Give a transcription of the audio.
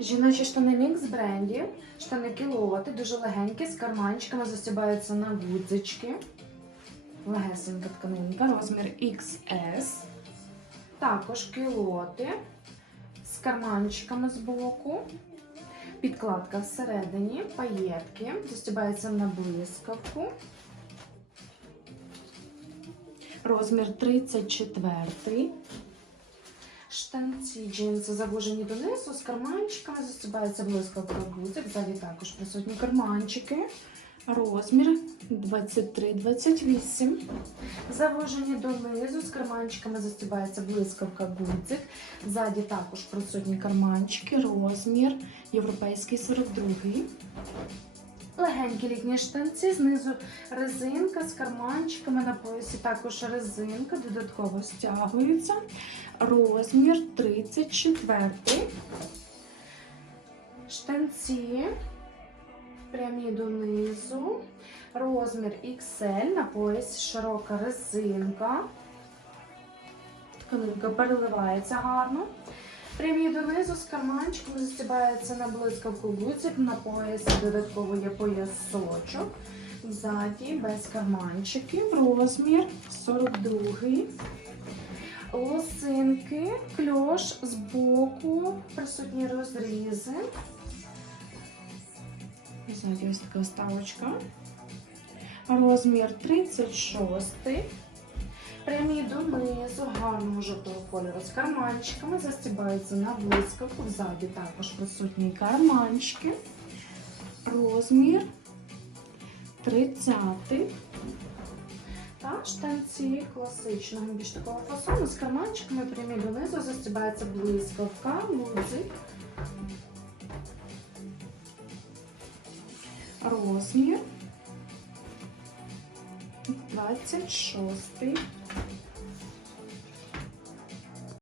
Жіночі штани мікс бренді, штани кілоти, дуже легенькі, з карманчиками застібаються на гудзички. Легесенька тканинка, розмір XS. Також кілоти з карманчиками з боку. Підкладка всередині, паєтки, застібається на блискавку. Розмір 34. Штанці джинси завужені донизу з карманчиками, застібається блискавка гудзик. Ззаді також присутні карманчики. Розмір 23-28. Завужені донизу з карманчиками застібається блискавка гудзик. Ззаді також присутні карманчики. Розмір європейський 42. Легенькі літні штанці, знизу резинка з карманчиками на поясі, також резинка, додатково стягується. Розмір 34. Штанці прямі донизу. Розмір XL на поясі широка резинка. Тканинка переливається гарно. Прямі донизу з карманчиком застібається на блискавку гудзик, на поясі додатково є поясочок. Ззаді без карманчиків. Розмір 42. Лосинки, кльош з боку, присутні розрізи. Ззаді ось така вставочка. Розмір 36. Прямі донизу гарного жовтого кольору з карманчиками, застібаються на блискавку. Ззаді також присутні карманчики. Розмір 30. Та штанці класичного більш такого фасону з карманчиками прямі донизу застібається блискавка, гудзик. Розмір 26.